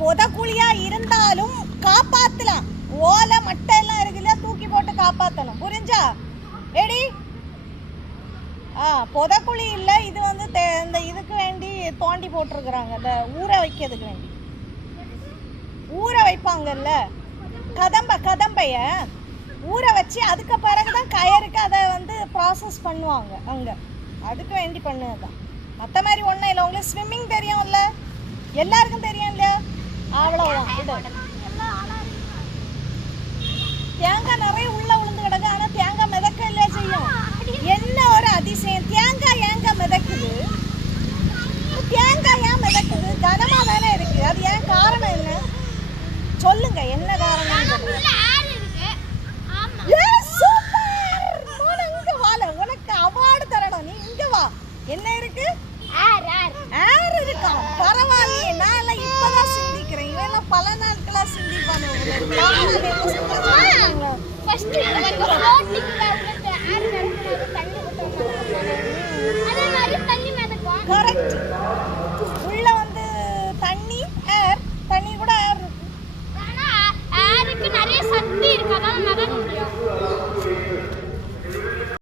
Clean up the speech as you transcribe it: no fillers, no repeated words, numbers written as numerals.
புதக்குழியா இருந்தாலும் காப்பாத்தலாம். ஓலை மட்டை எல்லாம் இருக்குல்ல, தூக்கி போட்டு காப்பாற்றணும். புரிஞ்சா? எடி புதக்குழி இல்லை, இது வந்து இந்த இதுக்கு வேண்டி தோண்டி போட்டிருக்கிறாங்க, இந்த ஊற வைக்கிறதுக்கு வேண்டி ஊற வைப்பாங்கல்ல, கதம்பைய ஊற வச்சு அதுக்கு பிறகுதான் கயருக்கு அதை வந்து ப்ராசஸ் பண்ணுவாங்க அங்கே. அதுக்கு வேண்டி பண்ணுதான், மற்ற மாதிரி ஒன்றும் இல்லை. உங்களுக்கு ஸ்விம்மிங் தெரியும்ல, எல்லாருக்கும் தெரியும் இல்லையா? அவ்வளோதான். இது தேங்காய் நிறைய உள்ள விழுந்து கிடக்கு, ஆனால் தேங்காய் மிதக்க இல்லை செய்யும். என்ன ஒரு அதிசயம்! தேங்காய் ஏங்க மிதக்குது? தேங்காய் ஏன் மிதக்குது? கனமாக தானே இருக்கு. அது ஏன் காரணம் என்ன சொல்லுங்க, என்ன காரணம்? உனக்கு அவார்டு தரணும், நீ இங்க வா. என்ன இருக்கு? ஏர் இருக்கா? பரவாயில்லையே, நான் இப்பதான் சிந்திக்கிறேன். இவன் பல நாட்களா சிந்திப்பானு.